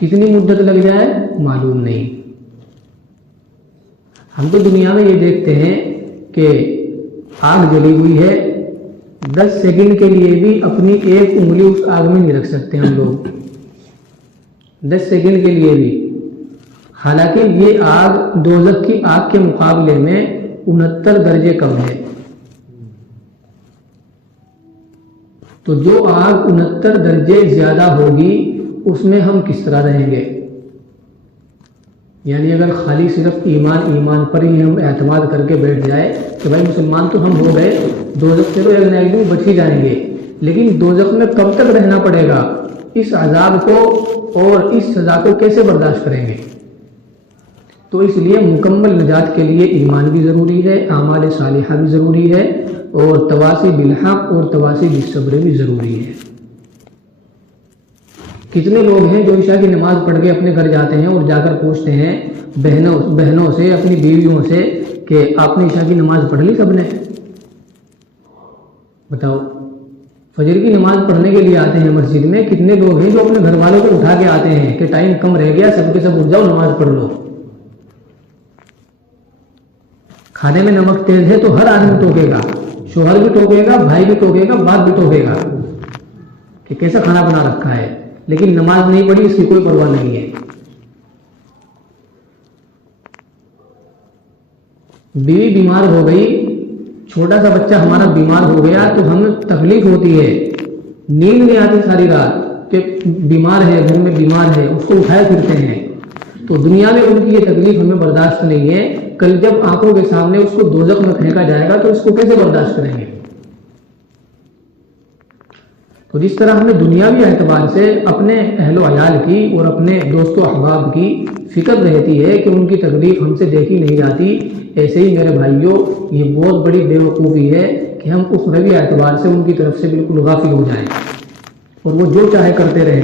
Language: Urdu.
کتنی مدت لگ جائے معلوم نہیں۔ ہم تو دنیا میں یہ دیکھتے ہیں کہ آگ جلی ہوئی ہے، 10 سیکنڈ کے لیے بھی اپنی ایک انگلی اس آگ میں نہیں رکھ سکتے ہم لوگ، 10 سیکنڈ کے لیے بھی، حالانکہ یہ آگ دوزخ کی آگ کے مقابلے میں 69 درجے کم ہے۔ تو جو آگ 69 درجے زیادہ ہوگی اس میں ہم کس طرح رہیں گے؟ یعنی اگر خالی صرف ایمان پر ہی ہم اعتماد کر کے بیٹھ جائے کہ بھائی مسلمان تو ہم ہو گئے، دوزخ سے تو ایک نہ ایک دن بچ ہی جائیں گے، لیکن دوزخ میں کب تک رہنا پڑے گا؟ اس عذاب کو اور اس سزا کو کیسے برداشت کریں گے؟ تو اس لیے مکمل نجات کے لیے ایمان بھی ضروری ہے، اعمال صالحہ بھی ضروری ہے، اور تواصی بالحق اور تواصی بالصبر بھی ضروری ہے۔ کتنے لوگ ہیں جو عشاء کی نماز پڑھ کے اپنے گھر جاتے ہیں اور جا کر پوچھتے ہیں بہنوں سے، اپنی بیویوں سے کہ آپ نے عشاء کی نماز پڑھ لی سب نے؟ بتاؤ، فجر کی نماز پڑھنے کے لیے آتے ہیں مسجد میں، کتنے لوگ ہیں جو اپنے گھر والوں کو اٹھا کے آتے ہیں کہ ٹائم کم رہ گیا، سب کے سب اٹھ جاؤ نماز پڑھ لو۔ کھانے میں نمک تیز ہے تو ہر آدمی ٹوکے گا، شوہر بھی ٹوکے گا، بھائی بھی ٹوکے گا، باپ بھی ٹوکے گا کہ کیسا کھانا بنا رکھا ہے، لیکن نماز نہیں پڑھی اس کی کوئی پرواہ نہیں ہے۔ بیوی بیمار ہو گئی، چھوٹا سا بچہ ہمارا بیمار ہو گیا تو ہمیں تکلیف ہوتی ہے، نیند نہیں آتی ساری رات کہ بیمار ہے، گھر میں بیمار ہے، اس کو اٹھائے پھرتے ہیں۔ تو دنیا میں ان کی یہ تکلیف ہمیں برداشت نہیں ہے، کل جب آنکھوں کے سامنے اس کو دوزخ میں پھینکا جائے گا تو اس کو کیسے برداشت کریں گے؟ تو جس طرح ہمیں دنیاوی اعتبار سے اپنے اہل و عیال کی اور اپنے دوست و احباب کی فکر رہتی ہے کہ ان کی تکلیف ہم سے دیکھی نہیں جاتی، ایسے ہی میرے بھائیوں یہ بہت بڑی بے وقوفی ہے کہ ہم اس روی اعتبار سے ان کی طرف سے بالکل غافل ہو جائیں اور وہ جو چاہے کرتے رہیں۔